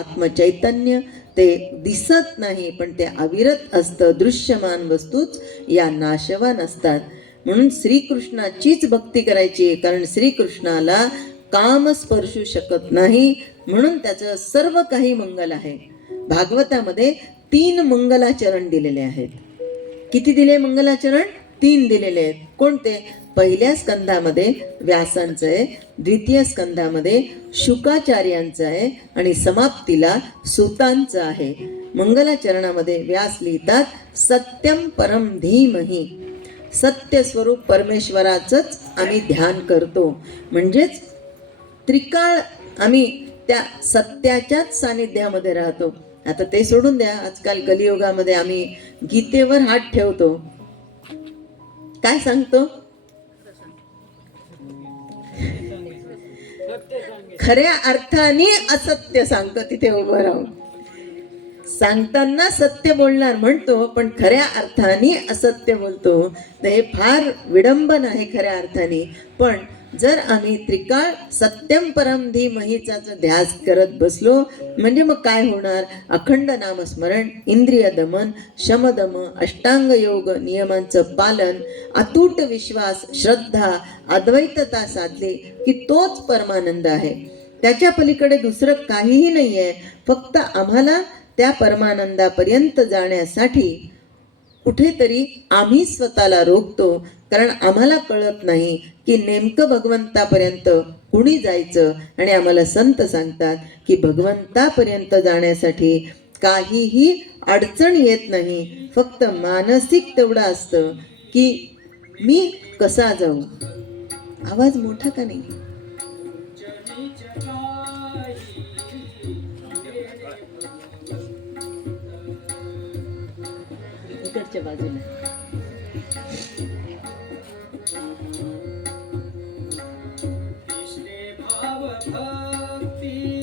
आत्मचैतन्य ते दिसत नाही, पण ते अविरत असतं. दृश्यमान वस्तूच या नाशवान असतात. म्हणून श्रीकृष्णाचीच भक्ती करायची, कारण श्रीकृष्णाला काम स्पर्शू शकत नाही, म्हणून त्याचं सर्व काही मंगल आहे. भागवतामध्ये 3 मंगलाचरण दिलेले आहेत. किती दिले मंगलाचरण? 3 दिलेले आहेत. कोणते? पहिल्या स्कंधामध्ये व्यासांचं आहे, द्वितीय स्कंधामध्ये शुकाचार्यांचं आहे आणि समाप्तीला सुतांचं आहे. मंगलाचरणामध्ये व्यास लिहितात, सत्यम परम धीमहि, सत्य स्वरूप परमेश्वराचंच आम्ही ध्यान करतो. म्हणजेच त्रिकाळ आम्ही त्या सत्याच्याच सानिध्यामध्ये राहतो. आता ते सोडून द्या, आजकाल कलियुगामध्ये आम्ही गीतेवर हात ठेवतो. काय सांगतो? खऱ्या अर्थाने असत्य सांगतो. तिथे उभं राहून सांगताना सत्य बोलणार म्हणतो, पण खऱ्या अर्थाने असत्य बोलतो. तर हे फार विडंबन आहे खऱ्या अर्थाने. पण जर आम्ही त्रिकाळ सत्यम परम धीमहीचा ध्यास करत बसलो, म्हणजे मग काय होणार? अखंड नामस्मरण, इंद्रिय दमन, शमदम, अष्टांग योग नियमांचं पालन, अतूट विश्वास, श्रद्धा, अद्वैतता साधली की तोच परमानंद आहे. त्याच्या पलीकडे दुसरं काहीही नाही आहे. फक्त आम्हाला त्या परमानंदापर्यंत जाण्यासाठी कुठेतरी आम्ही स्वतःला रोखतो, कारण आम्हाला कळत नाही की नेमकं भगवंतापर्यंत कुणी जायचं. आणि आम्हाला संत सांगतात की भगवंतापर्यंत जाण्यासाठी काहीही अडचण येत नाही, फक्त मानसिक तेवढं असतं की मी कसा जाऊ. आवाज मोठा का नाही? इकडच्या बाजूला भक्ती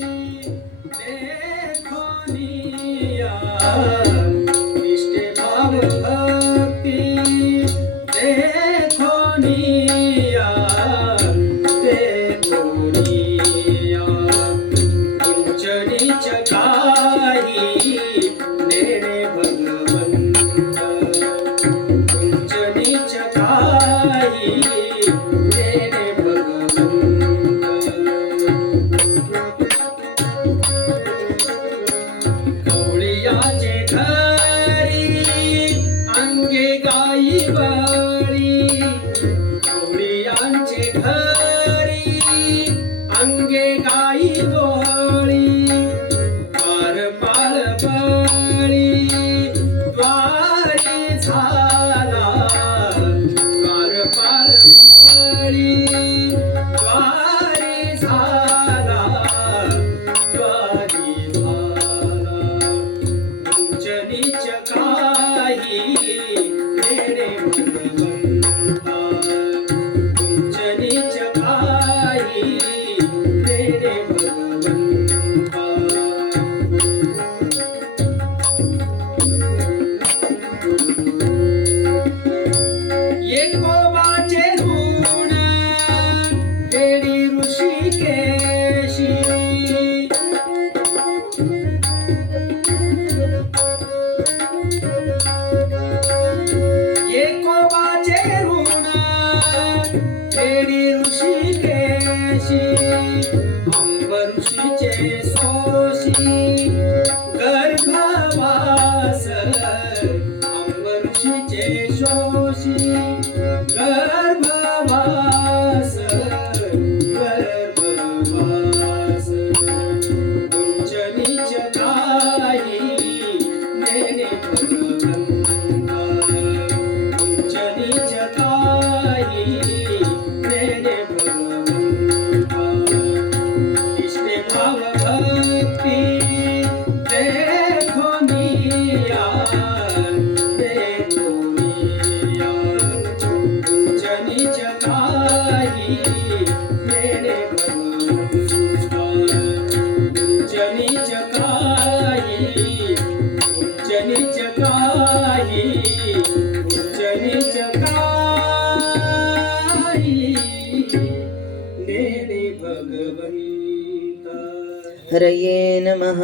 हरये नमः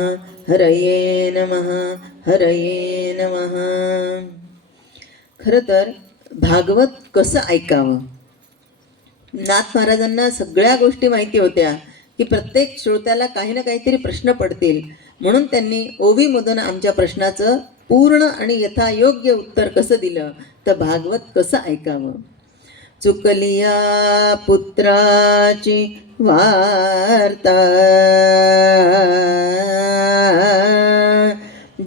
हरये नमः हरये नमः. खरं तर भागवत कसं ऐकावं, नाथ महाराजांना सगळ्या गोष्टी माहिती होत्या की प्रत्येक श्रोत्याला काही ना काहीतरी प्रश्न पडतील, म्हणून त्यांनी ओवीमधून आमच्या प्रश्नाचं पूर्ण आणि यथायोग्य उत्तर कसं दिलं, तर भागवत कसं ऐकावं. चुकलिया पुत्राची वार्ता,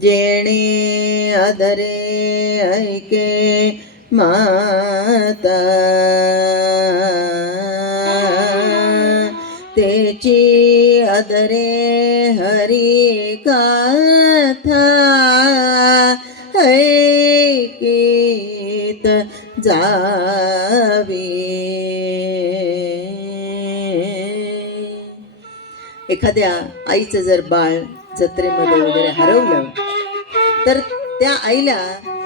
जेणे आदरे ऐके माता, तेची आदरे हरी गाथा, ऐकीत जावी. एखाद्या आईचं जर बाळ जत्रेमध्ये वगैरे हरवलं तर त्या आईला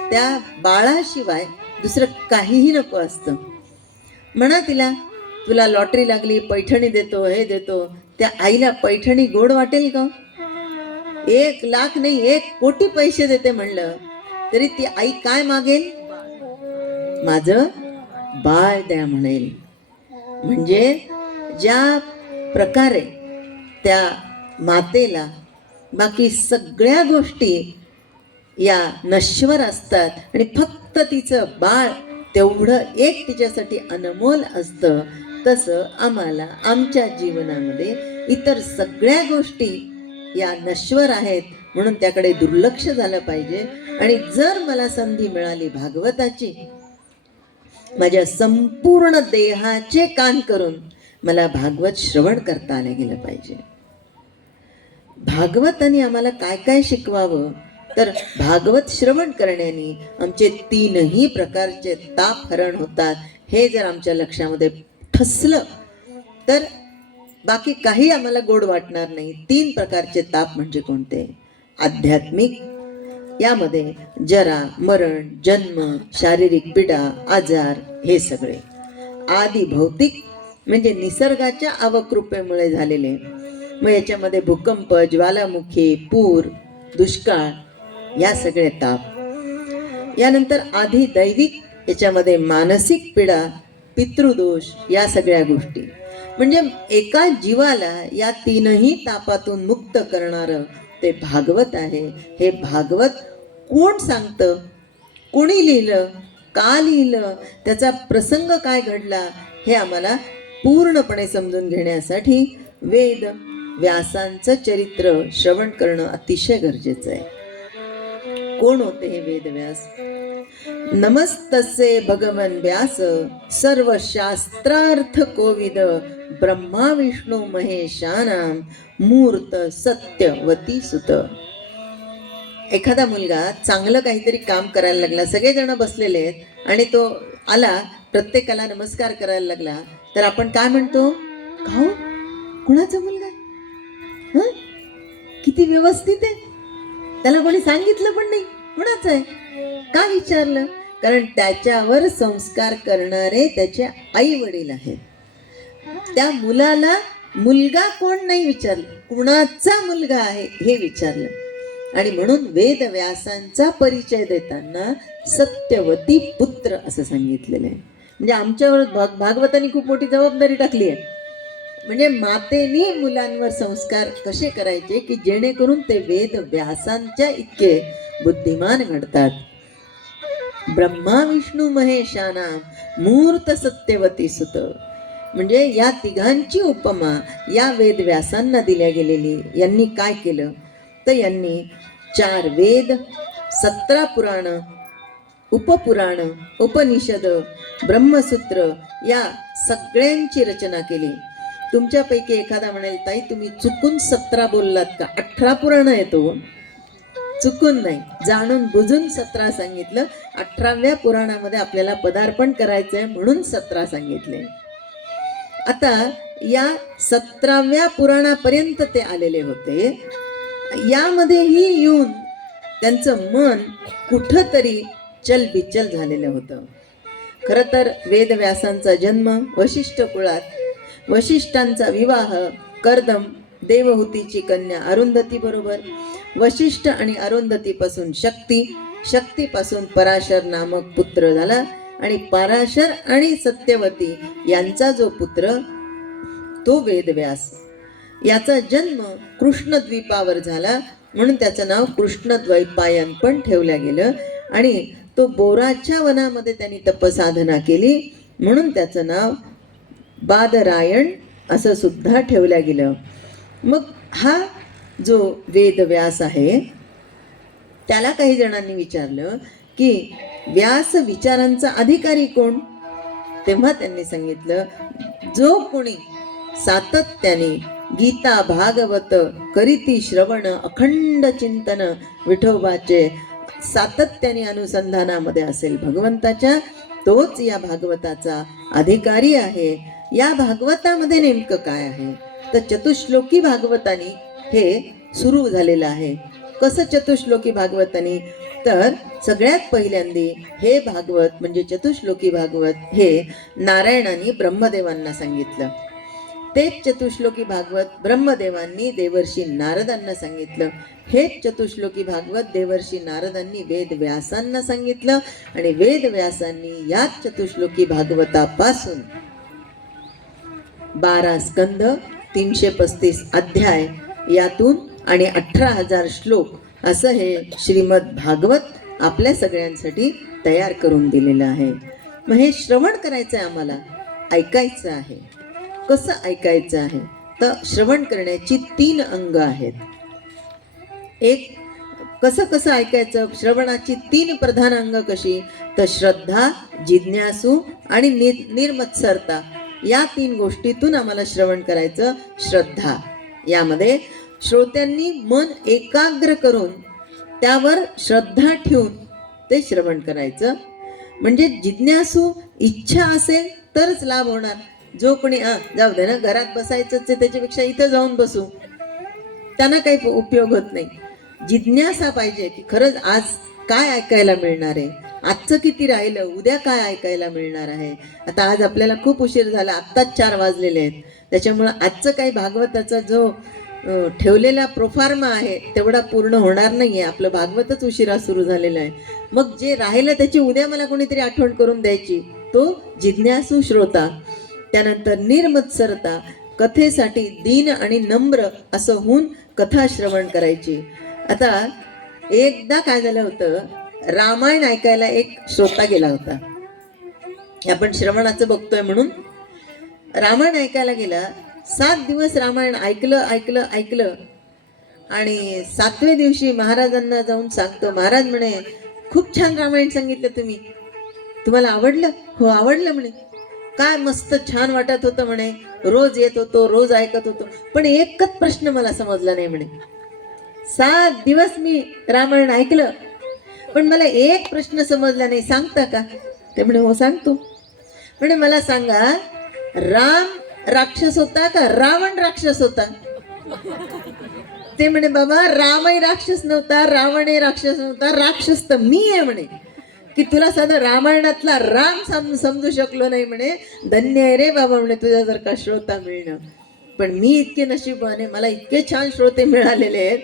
त्या बाळाशिवाय दुसरं काहीही नको असतं. म्हणा तिला, तुला लॉटरी लागली, पैठणी देतो, हे देतो, त्या आईला पैठणी गोड वाटेल का? 1,00,000 नाही 1,00,00,000 पैसे देते म्हणलं तरी ती आई काय मागेल? माझं बाळ द्या म्हणेल. म्हणजे ज्या प्रकारे त्या मातेला बाकी सगळ्या गोष्टी या नश्वर असतात आणि फक्त तिचं बाळ तेवढं एक तिच्यासाठी अनमोल असतं, तसं आम्हाला आमच्या जीवनामध्ये इतर सगळ्या गोष्टी या नश्वर आहेत, म्हणून त्याकडे दुर्लक्ष झालं पाहिजे. आणि जर मला संधी मिळाली भागवताची, माझ्या संपूर्ण देहाचे कान करून मला भागवत श्रवण करता आलं गेलं पाहिजे. भागवताने आम्हाला काय काय शिकवावं, तर भागवत श्रवण करण्याने आमचे 3ही प्रकारचे ताप हरण होतात. हे जर आमच्या लक्षामध्ये ठसलं तर बाकी काही आम्हाला गोड वाटणार नाही. 3 प्रकारचे ताप म्हणजे कोणते? आध्यात्मिक, यामध्ये जरा, मरण, जन्म, शारीरिक पीडा, आजार, हे सगळे. आदी भौतिक म्हणजे निसर्गाच्या अवकृपेमुळे झालेले, मग याच्यामध्ये भूकंप, ज्वालामुखी, पूर, दुष्काळ, या सगळे ताप. यानंतर आधी दैविक, याच्यामध्ये मानसिक पीडा, पितृदोष, या सगळ्या गोष्टी. म्हणजे एका जीवाला या 3ही तापातून मुक्त करणारं ते भागवत आहे. हे भागवत कोण सांगतं, कोणी लिहिलं, का लिहिलं, त्याचा प्रसंग काय घडला, हे आम्हाला पूर्णपणे समजून घेण्यासाठी वेद व्यासांचं चरित्र श्रवण करणं अतिशय गरजेचं आहे. कोण होते हे वेदव्यास? नमस्तसे भगवन व्यास, सर्व शास्त्रार्थ कोविद, ब्रह्मा विष्णू महेशानां, मूर्त सत्यवती सुत. एखादा मुलगा चांगलं काहीतरी काम करायला लागला, सगळेजण बसलेले आहेत आणि तो आला, प्रत्येकाला नमस्कार करायला लागला, तर आपण काय म्हणतो? खाऊ, कुणाचा मुलगा? हं? किती व्यवस्थित आहे, त्याला कोणी सांगितलं पण नाही कुणाचं आहे. का विचारलं? कारण त्याच्यावर संस्कार करणारे त्याचे आई वडील आहेत. त्या मुलाला मुलगा कोण नाही विचारलं, कुणाचा मुलगा आहे हे विचारलं. आणि म्हणून वेद व्यासांचा परिचय देताना सत्यवती पुत्र असं सांगितलेलं आहे. म्हणजे आमच्यावर भागवतांनी खूप मोठी जबाबदारी टाकली आहे. म्हणजे मातेने मुलांवर संस्कार कसे करायचे की जेणेकरून ते वेद व्यासांच्या इतके बुद्धिमान घडतात. ब्रह्मा विष्णू महेशाना, मूर्त सत्यवती सुत. म्हणजे या तिघांची उपमा या वेद व्यासांना दिल्या गेलेली. यांनी काय केलं तर यांनी 4 वेद, 17 पुराण, उपपुराण, उपनिषद, ब्रह्मसूत्र, या सगळ्यांची रचना केली. तुमच्यापैकी एखादा म्हणेल, ताई तुम्ही चुकून 17 बोललात का? 18 पुराण येतो, चुकून नाही, जाणून बुजून 17 सांगितलं. 18व्या पुराणामध्ये आपल्याला पदार्पण करायचंय म्हणून 17 सांगितले. आता या 17व्या पुराणापर्यंत ते आलेले होते. यामध्येही येऊन त्यांचं मन कुठंतरी चलबिचल झालेलं होतं. खरं तर वेदव्यासांचा जन्म वशिष्ठ कुळात, वशिष्ठांचा विवाह कर्दम देवहूतीची कन्या अरुंधती बरोबर, वशिष्ठ आणि अरुंधतीपासून शक्ती, शक्तीपासून पराशर नामक पुत्र झाला आणि पराशर आणि सत्यवती यांचा जो पुत्र तो वेदव्यास. याचा जन्म कृष्णद्वीपावर झाला म्हणून त्याचं नाव कृष्णद्वैपायन पण ठेवलं गेलं आणि तो बोराच्या वनामध्ये त्यांनी तपसाधना केली म्हणून त्याचं नाव बादरायण असं सुद्धा ठेवलं गेलं. मग हा जो वेदव्यास आहे त्याला काही जणांनी विचारलं की व्यास विचारांचा अधिकारी कोण? तेव्हा त्यांनी सांगितलं जो कोणी सातत्याने गीता भागवत करीती श्रवण अखंड चिंतन विठोबाचे सातत्याने अनुसंधानामध्ये असेल भगवंताच्या, तोच या भागवताचा अधिकारी आहे. या भागवतामध्ये नेमकं काय आहे तर चतुश्लोकी भागवतानी हे सुरू झालेलं आहे. कसं चतुश्लोकी भागवतानी? तर सगळ्यात पहिल्यांदी हे भागवत म्हणजे चतुश्लोकी भागवत हे नारायणाने ब्रह्मदेवांना सांगितलं. तेच चतुश्लोकी भागवत ब्रह्मदेवांनी देवर्षी नारदांना सांगितलं. हेच चतुश्लोकी भागवत देवर्षी नारदांनी वेदव्यासांना सांगितलं आणि वेदव्यासांनी याच चतुश्लोकी भागवतापासून 12 स्कंद 335 अध्याय यातून आणि 18,000 श्लोक असं हे श्रीमद भागवत आपल्या सगळ्यांसाठी तयार करून दिलेलं आहे. मग हे श्रवण करायचं आहे, आम्हाला ऐकायचं आहे. कसं ऐकायचं आहे तर श्रवण करण्याची 3 अंग आहेत. एक कसं ऐकायचं, श्रवणाची 3 प्रधान अंग कशी तर श्रद्धा, जिज्ञासू आणि निर्मत्सरता या 3 गोष्टीतून आम्हाला श्रवण करायचं. श्रद्धा यामध्ये श्रोत्यांनी मन एकाग्र करून त्यावर श्रद्धा ठेवून ते श्रवण करायचं. म्हणजे जिज्ञासू इच्छा असेल तरच लाभ होणार. जो कोणी जाऊ दे ना, घरात बसायचंच आहे त्याच्यापेक्षा इथं जाऊन बसू, त्यांना काही उपयोग होत नाही. जिज्ञासा पाहिजे की खरंच आज काय ऐकायला मिळणार आहे, आजचं किती राहिलं, उद्या काय ऐकायला मिळणार आहे. आता आज आपल्याला खूप उशीर झाला, आत्ताच 4 वाजलेले आहेत, त्याच्यामुळं आजचं काही भागवताचा जो ठेवलेला प्रोफार्मा आहे तेवढा पूर्ण होणार नाही आहे. आपलं भागवतच उशिरा सुरू झालेलं आहे. मग जे राहिलं त्याची उद्या मला कोणीतरी आठवण करून द्यायची, तो जिज्ञासू श्रोता. त्यानंतर निर्मत्सरता, कथेसाठी दीन आणि नम्र असं होऊन कथा श्रवण करायची. आता एकदा काय झालं होतं, रामायण ऐकायला एक श्रोता गेला होता. आपण श्रवणाचं बघतोय म्हणून रामायण ऐकायला गेला. 7 दिवस रामायण ऐकलं आणि 7व्या दिवशी महाराजांना जाऊन सांगतो. महाराज म्हणे खूप छान रामायण सांगितलं तुम्ही, तुम्हाला आवडलं? हो आवडलं म्हणे. काय मस्त छान वाटत होतं म्हणे, रोज येत होतो, रोज ऐकत होतो, पण एकच प्रश्न मला समजला नाही म्हणे. 7 दिवस मी रामायण ऐकलं पण मला एक प्रश्न समजला नाही, सांगता का? ते म्हणे हो सांगतो. म्हणे मला सांगा, राम राक्षस होता का रावण राक्षस होता? ते म्हणे बाबा रामही राक्षस नव्हता, रावणही राक्षस नव्हता, राक्षस तर मी आहे म्हणे. की तुला साधं रामायणातला राम समजू शकलो नाही म्हणे, धन्य आहे रे बाबा म्हणे तुझा जर का श्रोता मिळणं. पण मी इतके नशीबवाने, मला इतके छान श्रोते मिळालेले आहेत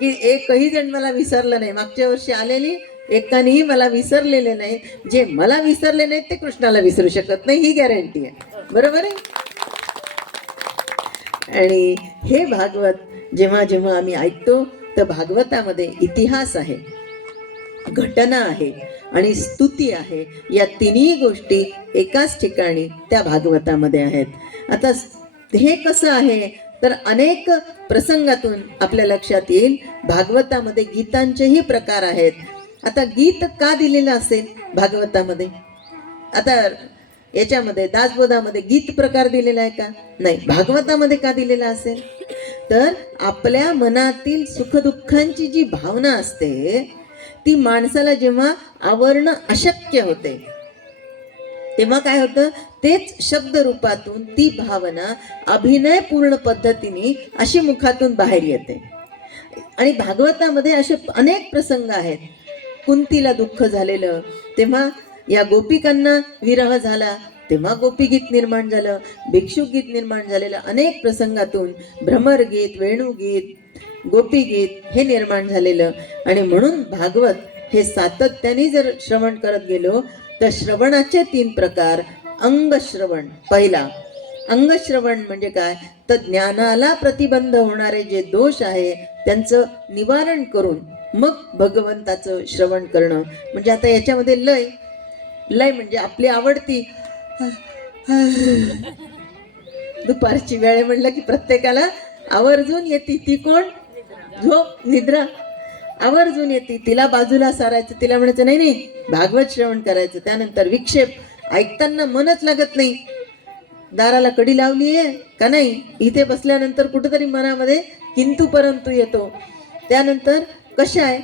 की एकही जण मला विसरलं नाही. मागच्या वर्षी आलेली एकानेही मला विसरलेले नाही. जे मला विसरले नाहीत ते कृष्णाला विसरू शकत नाही, ही गॅरंटी आहे. बरोबर आहे. आणि हे भागवत जेव्हा जेव्हा आम्ही ऐकतो तर भागवतामध्ये इतिहास आहे, घटना आहे आणि स्तुती आहे. या 3ही गोष्टी एकाच ठिकाणी त्या भागवतामध्ये आहेत. आता हे कसं आहे तर अनेक प्रसंगातून आपल्या लक्षात येईल भागवतामध्ये गीतांचेही प्रकार आहेत. आता गीत का दिलेलं असेल भागवतामध्ये? आता याच्यामध्ये दासबोधामध्ये गीत प्रकार दिलेला आहे का? नाही. भागवतामध्ये का दिलेला असेल तर आपल्या मनातील सुखदुःखांची जी भावना असते ती माणसाला जेव्हा आवरणं अशक्य होते तेव्हा काय होतं, तेच शब्द रूपातून ती भावना अभिनयपूर्ण पद्धतीने अशी मुखातून बाहेर येते. आणि भागवतामध्ये असे अनेक प्रसंग आहेत. कुंतीला दुःख झालेलं तेव्हा या गोपिकांना विरह झाला तेव्हा गोपीगीत निर्माण झालं, भिक्षुक गीत निर्माण झालेलं, अनेक प्रसंगातून भ्रमरगीत, वेणुगीत, गोपीगीत हे निर्माण झालेलं. आणि म्हणून भागवत हे सातत्याने जर श्रवण करत गेलो तर श्रवणाचे 3 प्रकार. अंगश्रवण, पहिला अंगश्रवण म्हणजे काय, तर ज्ञानाला प्रतिबंध होणारे जे दोष आहे त्यांचं निवारण करून मग भगवंताचं श्रवण करणं. म्हणजे आता याच्यामध्ये लय लय म्हणजे आपली आवडती दुपारची वेळ म्हणलं की प्रत्येकाला आवर्जून येते, ती कोण, झोप, निद्रा आवर्जून येते. तिला बाजूला सारायचं, तिला म्हणायचं नाही नाही भागवत श्रवण करायचं. त्यानंतर विक्षेप, ऐकताना मनच लागत नाही. दाराला कडी लावली आहे का नाही, इथे बसल्यानंतर कुठेतरी मनामध्ये किंतु परंतु येतो. त्यानंतर कशा आहे,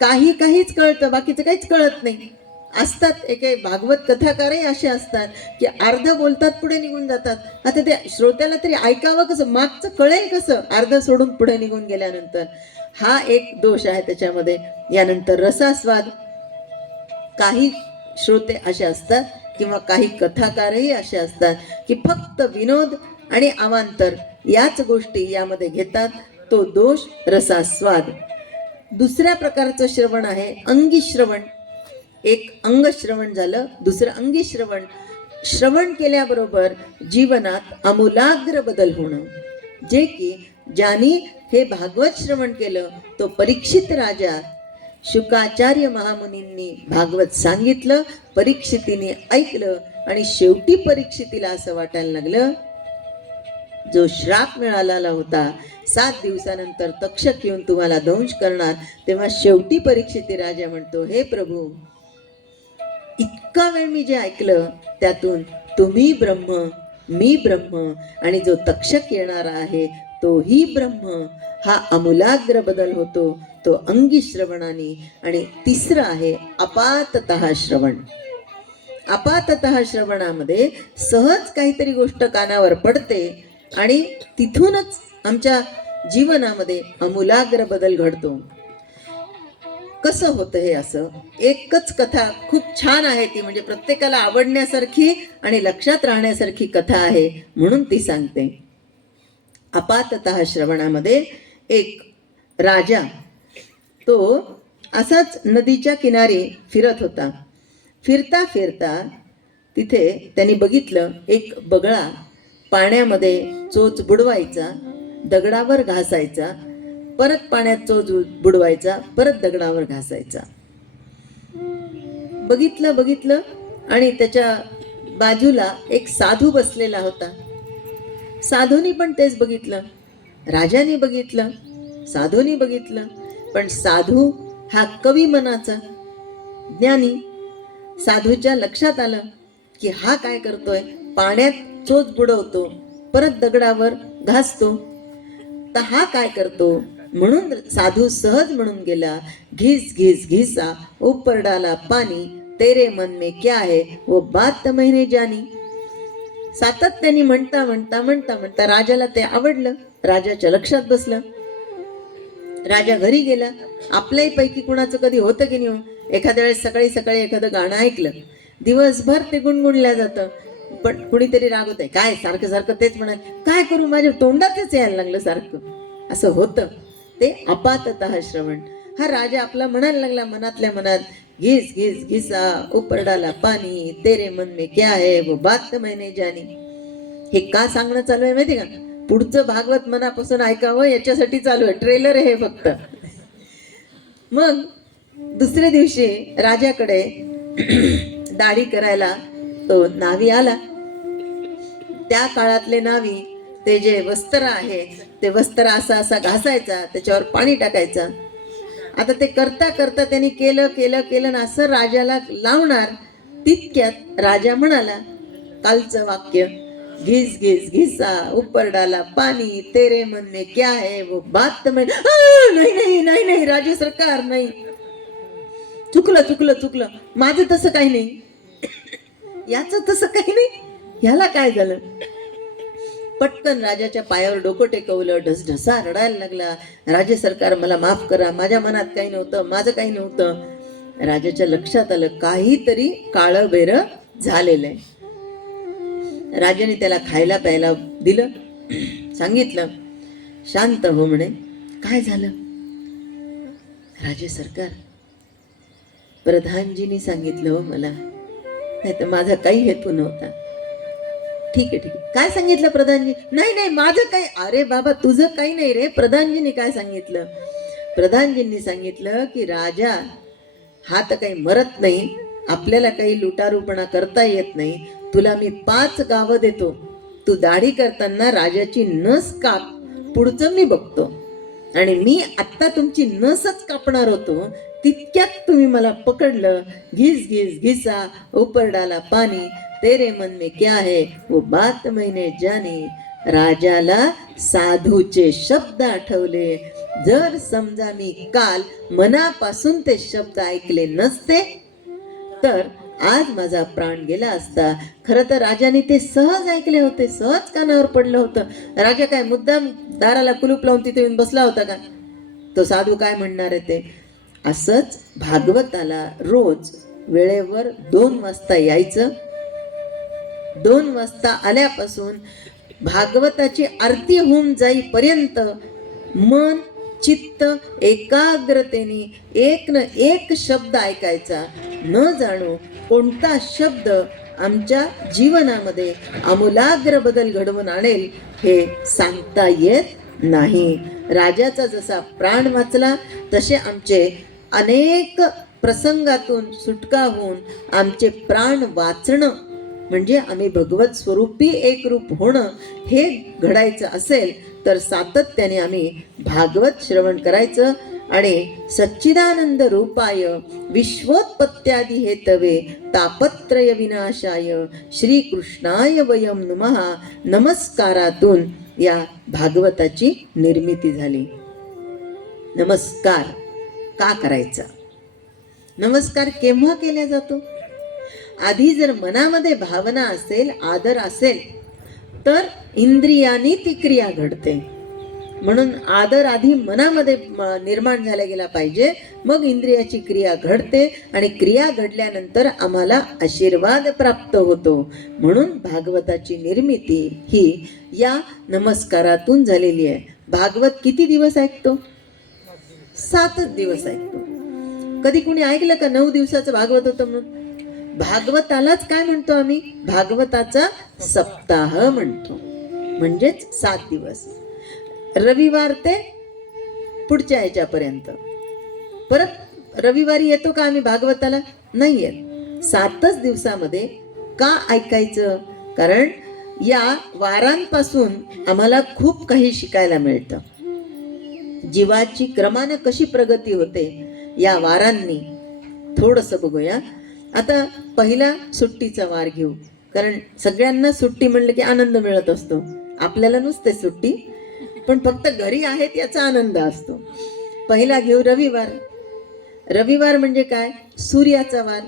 काहीच कळतं, बाकीचं काहीच कळत नाही. असतात एक भागवत कथाकारही असे असतात की अर्ध बोलतात पुढे निघून जातात. आता त्या श्रोत्याला तरी ऐकावं कसं, मागचं कळेल कसं अर्ध सोडून पुढे निघून गेल्यानंतर. हा एक दोष आहे त्याच्यामध्ये. यानंतर रसास्वाद, काही श्रोते असे असतात किंवा काही कथाकारही असे असतात की फक्त विनोद आणि अवांतर याच गोष्टी यामध्ये घेतात, तो दोष रसास्वाद. दुसऱ्या प्रकारचं श्रवण आहे अंगिश्रवण. एक अंगश्रवण झालं, दुसरं अंगिश्रवण. श्रवण केल्याबरोबर जीवनात आमूलाग्र बदल होणं. जे की ज्यांनी हे भागवत श्रवण केलं तो परीक्षित राजा, शुकाचार्य महामुनींनी भागवत सांगितलं, परीक्षितीने ऐकलं आणि शेवटी परीक्षितीला असं वाटायला लागलं, जो श्राप मिळालेला होता 7 दिवसानंतर तक्षक येऊन तुम्हाला दंश करणार, तेव्हा शेवटी परीक्षिती राजा म्हणतो, हे प्रभू इतका वेळ मी जे ऐकलं त्यातून तुम्ही ब्रह्म, मी ब्रह्म आणि जो तक्षक येणार आहे तोही ब्रह्म, हा आमूलाग्र बदल होतो तो अंगी श्रवणाने. आणि तिसरं आहे अपाततः श्रवण. अपाततः श्रवणामध्ये सहज काहीतरी गोष्ट कानावर पडते आणि तिथूनच आमच्या जीवनामध्ये आमूलाग्र बदल घडतो. कसं होतं हे असं, एकच कथा खूप छान आहे ती, म्हणजे प्रत्येकाला आवडण्यासारखी आणि लक्षात राहण्यासारखी कथा आहे म्हणून ती सांगते. अपाततः श्रवणामध्ये एक राजा तो असाच नदीच्या किनारी फिरत होता. फिरता फिरता तिथे त्यांनी बघितलं एक बगळा पाण्यामध्ये चोच बुडवायचा, दगडावर घासायचा, परत पाण्यात चोच बुडवायचा, परत दगडावर घासायचा. बघितलं आणि त्याच्या बाजूला एक साधू बसलेला होता. साधूनी पण तेच बघितलं, राजाने बघितलं, साधूनी बघितलं. पण साधू हा कवी मनाचा ज्ञानी. साधूच्या लक्षात आलं की हा काय करतोय, पाण्यात चोच बुडवतो, परत दगडावर घासतो, तर हा काय करतो. म्हणून साधू सहज म्हणून गेला, घिस घिस घिसा ऊपर डाला पानी, तेरे मन में क्या है वो बात मैंने जानी. सातत्याने म्हणता राजाला ते आवडलं, राजाच्या लक्षात बसलं. राजा घरी गेला. आपल्याही पैकी कुणाचं कधी होतं की नाही, एखाद्या वेळेस सकाळी सकाळी एखादं गाणं ऐकलं, दिवसभर ते गुणगुणल्या जातं, पण कुणीतरी रागवत आहे, काय सारखं सारखं तेच म्हणाल, काय करू माझ्या तोंडातच यायला लागलं सारखं, असं होतं. ते अपाततः श्रवण. हा राजा आपला म्हणायला लागला मनातल्या मनात, घिस घिस घिसा ऊपर डाला पानी, तेरे मन में क्या है वो बात मैंने जानी. हे का सांगणं चालू आहे माहिती का, पुढचं भागवत मनापासून ऐकावं याच्यासाठी चालू आहे, ट्रेलर आहे हे फक्त. मग दुसऱ्या दिवशी राजाकडे दाढी करायला तो नावी आला. त्या काळातले नावी ते जे वस्त्र आहे ते वस्त्र असा घासायचा, त्याच्यावर पाणी टाकायचा. आता ते करता करता त्यांनी केलं ना असं राजाला लावणार, तितक्यात राजा म्हणाला कालचं वाक्य, घिस घिस घिसा ऊपर डाला पानी, तेरे मन में क्या है वो बात मैं. नाही राजे सरकार, नाही, चुकलं, माझं तसं काही नाही, याचं तसं काही नाही, ह्याला काय झालं. पटकन राजाच्या पायावर डोकं टेकवलं, ढसढसा रडायला लागला, राजे सरकार मला माफ करा, माझ्या मनात काही नव्हतं, माझं काही नव्हतं. राजाच्या लक्षात आलं काहीतरी काळं बेरं झालेलं आहे. राजाने त्याला खायला प्यायला दिलं, सांगितलं शांत हो म्हणे. काय झालं? राजे सरकार, प्रधानजींनी सांगितलं हो मला, नाही तर माझा काही हेतू नव्हता. ठीक आहे ठीक आहे, काय सांगितलं प्रधानजी? नाही नाही माझं काही, अरे बाबा तुझं काही नाही रे. प्रधानजींनी काय सांगितलं? प्रधानजींनी सांगितलं की राजा हा तर काही मरत नाही, आपल्याला काही लुटारूपणा करता येत नाही, तुला मी 5 गावं देतो, तू दाढी करताना राजाची नस काप, पुढचं मी बघतो. आणि मी आत्ता तुमची नसच कापणार होतो, तितक्यात तुम्ही मला पकडलं. घिस घिस घिसा ऊपर डाला पाणी, तेरे मन में क्या है वो बात मैंने जानी. राजाला साधूचे शब्द आठवले. जर समजा मी काल मनापासून ते शब्द ऐकले नसते तर आज माझा प्राण गेला असता. खरं तर राजाने ते सहज ऐकले होते, सहज कानावर पडलं होतं. राजा काय मुद्दाम दाराला कुलूप लावून तिथे येऊन बसला होता का? तो साधू काय म्हणणार आहे ते? असंच भागवताला रोज वेळेवर 2 वाजता यायचं. 2 वाजता आल्यापासून भागवताची आरती होऊन जाईपर्यंत मन चित्त एकाग्रतेने एक न एक शब्द ऐकायचा. न जाणू कोणता शब्द आमच्या जीवनामध्ये आमूलाग्र बदल घडवून आणेल हे सांगता येत नाही. राजाचा जसा प्राण वाचला तसे आमचे अनेक प्रसंगातून सुटका होऊन आमचे प्राण वाचणं म्हणजे आम्ही भगवत स्वरूपी एक रूप होणं हे घडायचं असेल तर सातत्याने आम्ही भागवत श्रवण करायचं. आणि सच्चिदानंद रूपाय विश्वोत्पत्त्यादी हेतवे तापत्रय विनाशाय श्रीकृष्णाय वयम नमः नमस्कारातून या भागवताची निर्मिती झाली. नमस्कार का करायचा? नमस्कार केव्हा केला जातो? आधी जर मनामध्ये भावना असेल, आदर असेल तर इंद्रियांनी ती क्रिया घडते. म्हणून आदर आधी मनामध्ये निर्माण झाला गेला पाहिजे, मग इंद्रियाची क्रिया घडते आणि क्रिया घडल्यानंतर आम्हाला आशीर्वाद प्राप्त होतो. म्हणून भागवताची निर्मिती ही या नमस्कारातून झालेली आहे. भागवत किती दिवस ऐकतो? 7च दिवस ऐकतो. कधी कुणी ऐकलं का 9 दिवसाचं भागवत होतं म्हणून? भागवतालाच काय म्हणतो आम्ही? भागवताचा सप्ताह म्हणतो, म्हणजेच 7 दिवस. रविवार ते पुढच्या ह्याच्यापर्यंत. परत रविवारी येतो का आम्ही भागवताला? नाही येत. 7च दिवसामध्ये का ऐकायचं? कारण या वारांपासून आम्हाला खूप काही शिकायला मिळतं. जीवाची क्रमानं कशी प्रगती होते या वारांनी थोडंसं बघूया. आता पहिला सुट्टीचा वार घेऊ, कारण सगळ्यांना सुट्टी म्हणलं की आनंद मिळत असतो. आपल्याला नुसते सुट्टी, पण फक्त घरी आहेत याचा आनंद असतो. पहिला घेऊ रविवार. रविवार म्हणजे काय? सूर्याचा वार.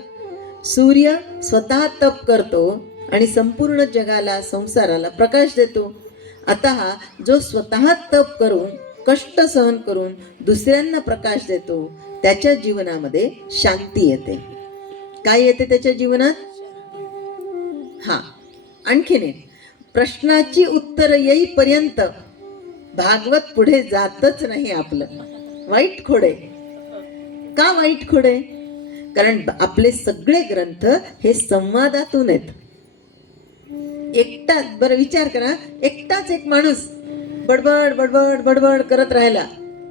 सूर्य स्वतः तप करतो आणि संपूर्ण जगाला, संसाराला प्रकाश देतो. आता जो स्वतः तप करून, कष्ट सहन करून दुसऱ्यांना प्रकाश देतो, त्याच्या जीवनामध्ये शांती येते. काय येते त्याच्या जीवनात? आणखीन एक प्रश्नाची उत्तर येईपर्यंत भागवत पुढे जातच नाही आपलं. वाईट खोडे. का वाईट खोडे? कारण आपले सगळे ग्रंथ हे संवादातून आहेत. एकटाच, बरं विचार करा, एकटाच एक माणूस बडबड बडबड बडबड करत राहिला,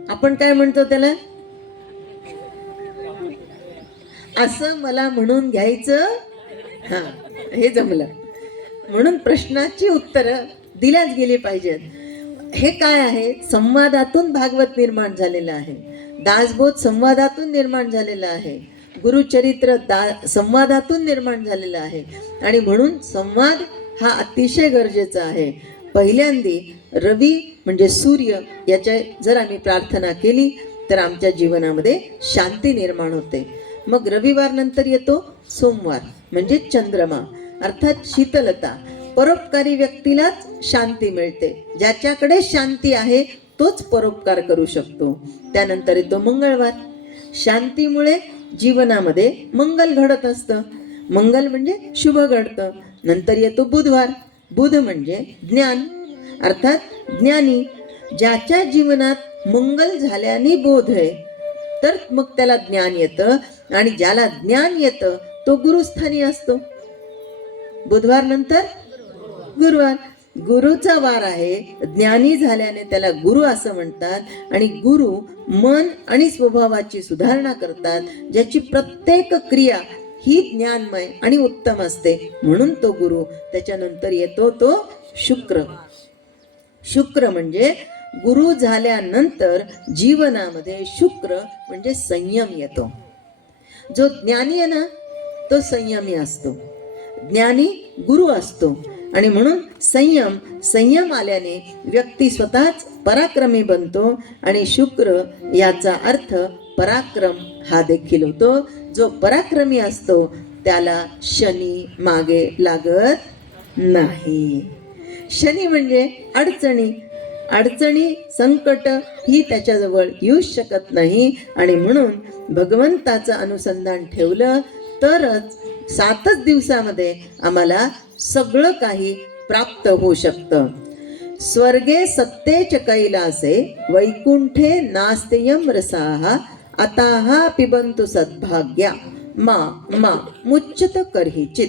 आपण काय म्हणतो त्याला? असं मला म्हणून घ्यायचं. हे जमलं. म्हणून प्रश्नाची उत्तरं दिल्याच गेली पाहिजेत. हे काय आहे? संवादातून भागवत निर्माण झालेलं आहे. दासबोध संवादातून निर्माण झालेलं आहे. गुरुचरित्र संवादातून निर्माण झालेलं आहे. आणि म्हणून संवाद हा अतिशय गरजेचा आहे. पहिल्यांदी रवी म्हणजे सूर्य याच्या जर आम्ही प्रार्थना केली तर आमच्या जीवनामध्ये शांती निर्माण होते. मग रविवार नंतर येतो सोमवार म्हणजे चंद्रमा, अर्थात शीतलता. परोपकारी व्यक्तीलाच शांती मिळते. ज्याच्याकडे शांती आहे तोच परोपकार करू शकतो. त्यानंतर येतो मंगळवार. शांतीमुळे जीवनामध्ये मंगल घडत असतं. मंगल म्हणजे शुभ घडतं. नंतर येतो बुधवार. बुध म्हणजे ज्ञान, अर्थात ज्ञानी, ज्याच्या जीवनात मंगल झाल्याने बोध आहे तर मग त्याला ज्ञान येतं, आणि ज्याला ज्ञान येतं तो गुरुस्थानी असतो. बुधवार नंतर गुरुवार, गुरुचा वार आहे. ज्ञानी झाल्याने त्याला गुरु असं म्हणतात. आणि गुरु मन आणि स्वभावाची सुधारणा करतात, ज्याची प्रत्येक क्रिया ही ज्ञानमय आणि उत्तम असते, म्हणून तो गुरु. त्याच्यानंतर येतो तो शुक्र. शुक्र म्हणजे गुरु झाल्यानंतर जीवनामध्ये शुक्र म्हणजे संयम येतो. जो ज्ञानी आहे ना तो संयमी असतो, ज्ञानी गुरु असतो. आणि म्हणून संयम आल्याने व्यक्ती स्वतःच पराक्रमी बनतो. आणि शुक्र याचा अर्थ पराक्रम हा देखील होतो. जो पराक्रमी असतो त्याला शनी मागे लागत नाही. शनी म्हणजे अडचणी संकट ही त्याच्याजवळ येऊच शकत नाही. आणि म्हणून भगवंताचं अनुसंधान ठेवलं तरच 7च दिवसामध्ये आम्हाला सगळं काही प्राप्त होऊ शकतं. स्वर्गे सत्तेच कैलासे वैकुंठे नास्त्ययं रसाः अताः पिबन्तु सद्भाग्या मा मा मुच्यत कर्हिचित.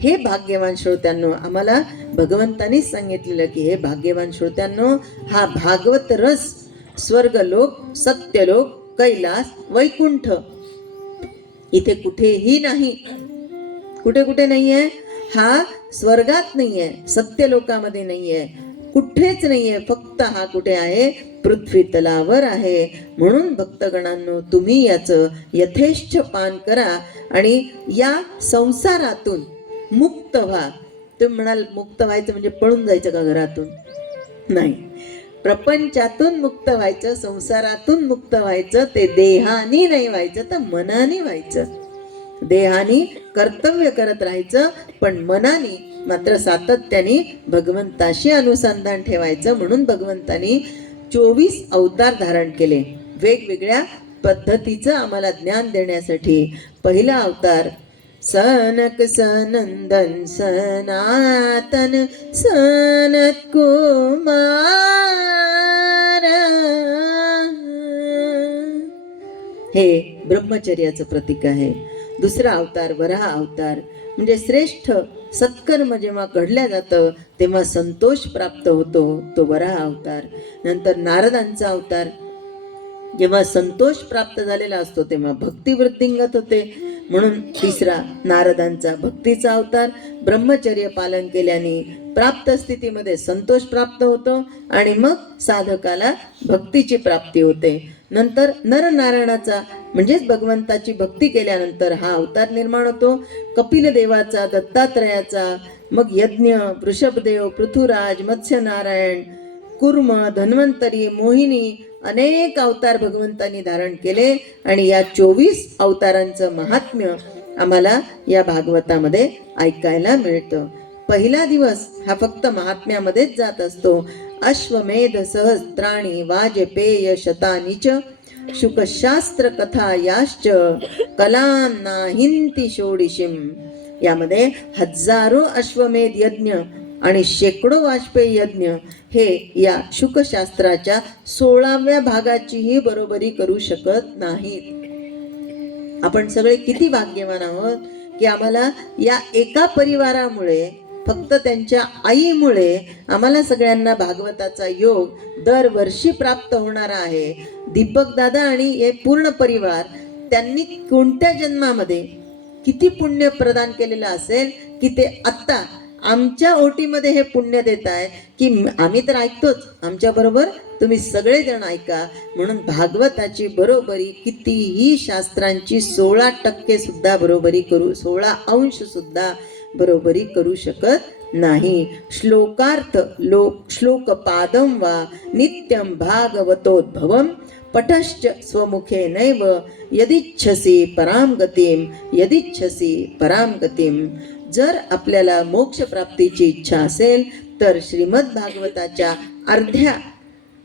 हे भाग्यवान श्रोत्यांनो, आम्हाला भगवंतानीच सांगितलेलं की हे भाग्यवान श्रोत्यांनो, हा भागवत रस स्वर्गलोक, सत्यलोक, कैलास, वैकुंठ इथे कुठेही नाही. कुठे नाहीये? हा स्वर्गात नाहीये, सत्यलोकामध्ये नाहीये, कुठेच नाहीये. फक्त हा कुठे आहे? पृथ्वी तलावर आहे. म्हणून भक्तगणांनो, तुम्ही याचं यथेष्ट पान करा आणि या संसारातून मुक्त व्हा. तुम्ही म्हणाल मुक्त व्हायचं म्हणजे पळून जायचं का घरातून? नाही, प्रपंचातून मुक्त व्हायचं, संसारातून मुक्त व्हायचं. ते देहानी नाही व्हायचं तर मनाने व्हायचं. देहानी कर्तव्य करत राहायचं, पण मनाने मात्र सातत्याने भगवंताशी अनुसंधान ठेवायचं. म्हणून भगवंतानी 24 अवतार धारण केले, वेगवेगळ्या पद्धतीचं आम्हाला ज्ञान देण्यासाठी. पहिला अवतार सनक सनंदन सनातन सनत कुमार, हे ब्रह्मचर्याचं प्रतीक आहे. दुसरा अवतार वराह अवतार, म्हणजे श्रेष्ठ सत्कर्म जेव्हा घडल्या जातं तेव्हा संतोष प्राप्त होतो, तो वराह अवतार. नंतर नारदांचा अवतार, जेव्हा संतोष प्राप्त झालेला असतो तेव्हा भक्ती वृद्धिंगत होते, म्हणून तिसरा नारदांचा भक्तीचा अवतार. ब्रह्मचर्य पालन केल्याने प्राप्त स्थितीमध्ये संतोष प्राप्त होतो आणि मग साधकाला भक्तीची प्राप्ती होते. नंतर नरनारायणाचा म्हणजेच भगवंताची भक्ती केल्यानंतर हा अवतार निर्माण होतो. कपिल देवाचा, दत्तात्रयाचा, मग यज्ञ, वृषभदेव, पृथुराज, मत्स्यनारायण, कुर्म, धन्वंतरी, मोहिनी, अनेक अवतार भगवंतांनी धारण केले. आणि या 24 अवतारांचं महात्म्य आम्हाला या भागवतामध्ये ऐकायला मिळतं. पहिला दिवस हा फक्त महात्म्यामध्येच जात असतो. अश्वमेध सहस्त्राणी वाजपेय शतानीच शुकशास्त्र कथा याश्च कलां नाहिंती षोडशीम. यामध्ये हजारो अश्वमेध यज्ञ आणि शेकडो वाजपेयी यज्ञ हे या शुकशास्त्राच्या 16व्या भागाचीही बरोबरी करू शकत नाहीत. आपण सगळे किती भाग्यवान आहोत की आम्हाला या एका परिवारामुळे, फक्त त्यांच्या आईमुळे आम्हाला सगळ्यांना भागवताचा योग दरवर्षी प्राप्त होणारा आहे. दीपक दादा आणि हे पूर्ण परिवार, त्यांनी कोणत्या जन्मामध्ये किती पुण्य प्रदान केलेलं असेल की ते आत्ता आमच्या ओटीमध्ये हे पुण्य देत आहे की आम्ही तर ऐकतोच, आमच्याबरोबर तुम्ही सगळेजण ऐका. म्हणून भागवताची बरोबरी कितीही शास्त्रांची 16% सुद्धा बरोबरी करू, 16 सुद्धा बरोबरी करू शकत नाही. श्लोकार्थ श्लोक पादम वा नित्यं भागवतोद्भवम पठश्च स्वमुखे नैव यदिच्छसी पराम गतिम. जर आपल्याला मोक्ष प्राप्तीची इच्छा असेल तर श्रीमद भागवताच्या अर्ध्या,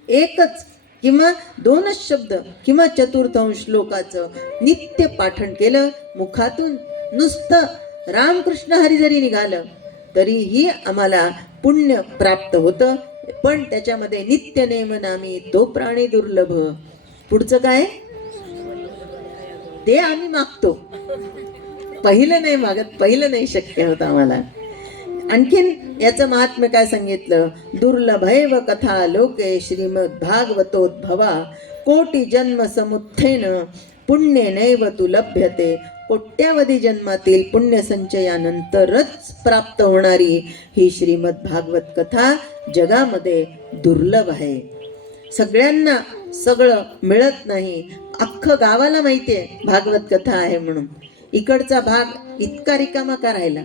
एकच किंवा 2 शब्द किंवा चतुर्थांश श्लोकाचं नित्य पाठन केलं, मुखातून नुसतं रामकृष्ण हरी जरी निघालं तरीही आम्हाला पुण्य प्राप्त होतं, पण त्याच्यामध्ये नित्य नेम नामी तो प्राणी दुर्लभ. पुढचं काय ते आम्ही मागतो, पहिलं नाही मागत, पहिलं नाही शक्य होत आम्हाला. आणखीन याचं महात्म्य काय सांगितलं, दुर्लभैव कथा लोके श्रीमद भागवतोद्भवा कोटी जन्म समुत्थेन पुण्येनैव तु लभ्यते. कोट्यावधी जन्मातील पुण्यसंचयानंतरच प्राप्त होणारी ही श्रीमद भागवत कथा जगामध्ये दुर्लभ आहे. सगळ्यांना सगळं मिळत नाही. अख्खं गावाला माहिती आहे भागवत कथा आहे म्हणून, इकडचा भाग इतका रिकामा का राहिला?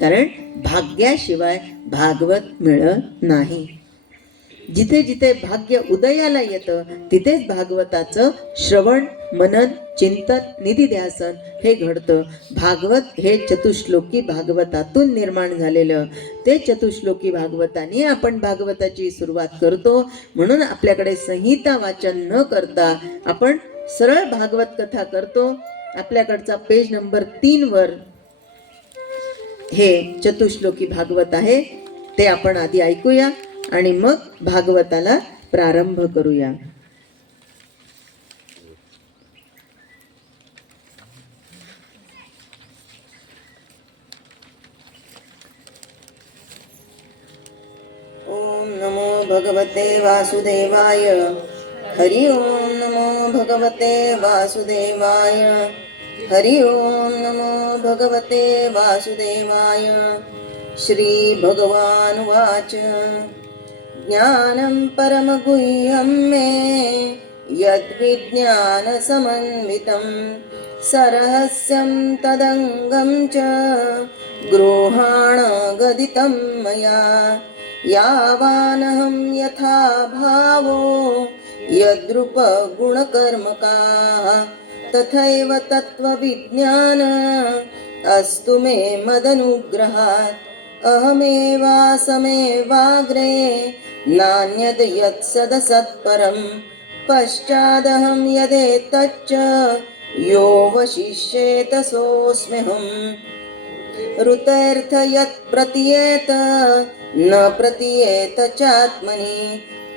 कारण भाग्याशिवाय भागवत मिळत नाही. जिथे जिथे भाग्य उदयाला येतं तिथेच भागवताचं श्रवण मनन चिंतन निधिध्यासन हे घडतं. भागवत हे चतुश्लोकी भागवतातून निर्माण झालेलं, ते चतुश्लोकी भागवताने आपण भागवताची सुरुवात करतो. म्हणून आपल्याकडे संहिता वाचन न करता आपण सरळ भागवत कथा करतो. आपल्याकडचा पेज नंबर 3 वर हे चतुश्लोकी भागवत आहे, ते आपण आधी ऐकूया आणि मग भागवताला प्रारंभ करूया. ओम नमो भगवते वासुदेवाय. हरि ओम नमो भगवते वासुदेवाय. हरि ओम नमो भगवते वासुदेवाय. श्री भगवान वाच. ज्ञानं परमगुह्यं मे यद्विज्ञान समन्वितं सरहस्यं तदंगं च गृहाण गदितं मया. यावानहं यथा भावो यद्रूप गुणकर्मकाः तथैव तत्त्वविज्ञान अस्तु मे मदनुग्रहात्. अहमेवासमेवाग्रे नान्यद् यत्सदसत्परं पश्चादहं यदेतच्च यो वशिष्येत सोऽस्म्यहम्. ऋतेऽर्थ यत् प्रतीयेत न प्रतीयेत चात्मनि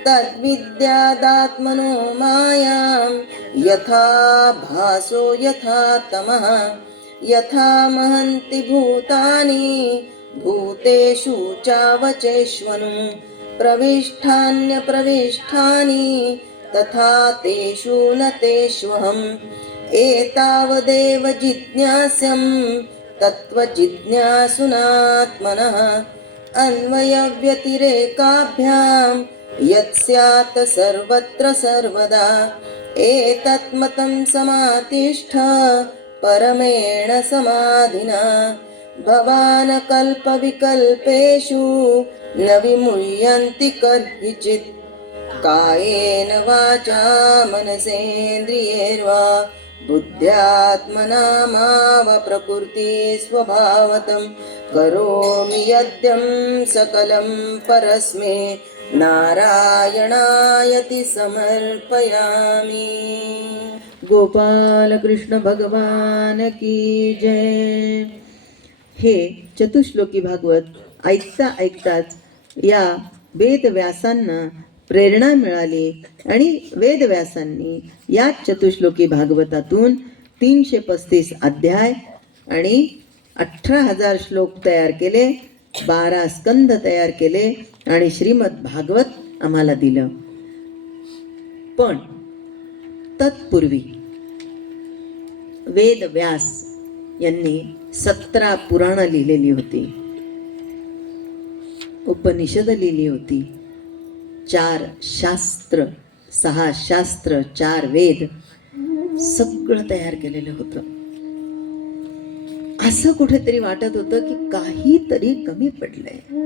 तद्विद्यादात्मनो मायां यथा भासो यथा तमः. यथा महन्ति भूतानि भूतेषु चावचेष्वनु प्रविष्ठान्यप्रविष्ठानि तथा तेषु न तेष्वहम्. एतावदेव जिज्ञास्यं तत्त्वजिज्ञासुनात्मनः अन्वयव्यतिरेकाभ्यां यत्स्यात् सर्वत्र सर्वदा. एतत्मतं समातिष्ठ परमेण समाधिना. भवान् कल्पविकल्पेषु न विमुह्यन्ति कर्हिचित्. कायेन वाचा मनसेन्द्रियैर्वा बुद्ध्यात्मना माव प्रकृति स्वभावतं करोमि यद्यं सकलं परस्मै नारायणायति समर्पयामि. गोपाल कृष्ण भगवान की जय. हे चतुश्लोकी भागवत ऐकता ऐकताच या वेदव्यासांना प्रेरणा मिळाली आणि वेदव्यासांनी या चतुश्लोकी भागवतातून 335 अध्याय आणि 18,000 श्लोक तयार केले, 12 स्कंद तयार केले आणि श्रीमद भागवत आम्हाला दिलं. पण तत्पूर्वी वेदव्यास यांनी 17 पुराणं लिहिलेली होती, उपनिषद लिहिली होती, 4 शास्त्र, 6 शास्त्र, 4 वेद, सगळं तयार केलेलं होतं. असं कुठेतरी वाटत होतं की काहीतरी कमी पडलंय.